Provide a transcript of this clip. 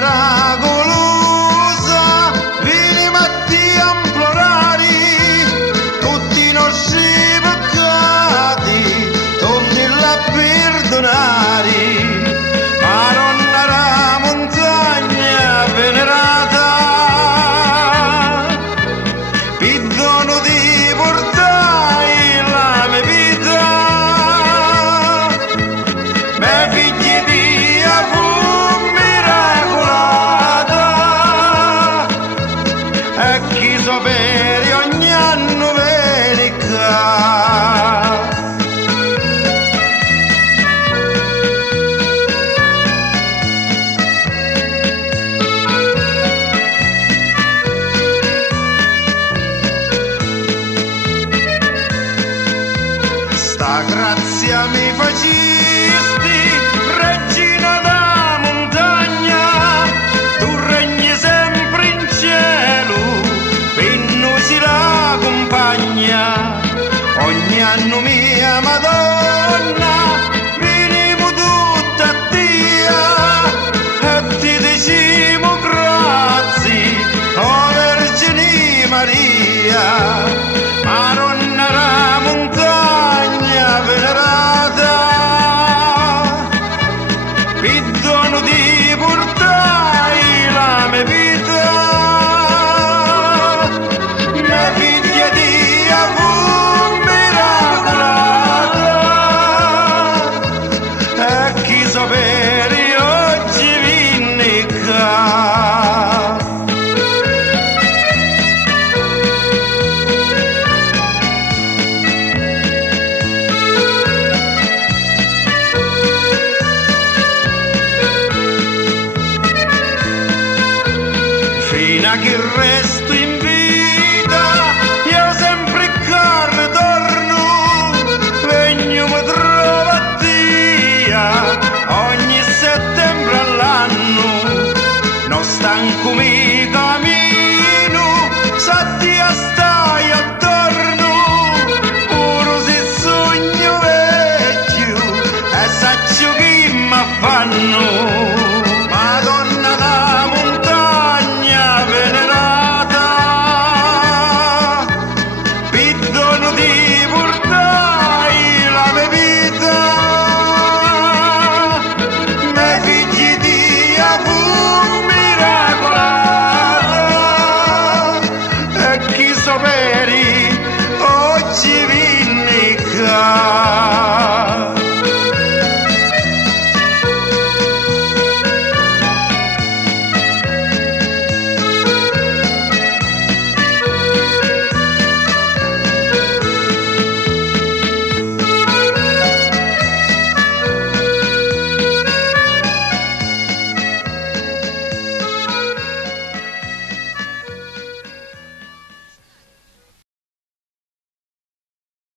miracolosa, vieni Mattia a implorare tutti i nostri peccati, torni a perdonare. Madonna la montagna venerata, perdono di portai la mia vita, me figli di fu miracolata, e chi sapere ogni anno venica. Sta grazia mi facisti, regina da montagna, tu regni sempre in cielo, per noi si la compagna. Ogni anno mia Madonna, veniamo tutti a Dio e ti diciamo grazie, oh Vergine Maria. Madonna la montagna venerata, perdono di portai la mia vita, mia figlia di fu miracolata, e chi sapere oggi vinnica. Fino a che resto in vita, io sempre corro torno, vengo mi trovo a Dio ogni settembre all'anno, non stanco mio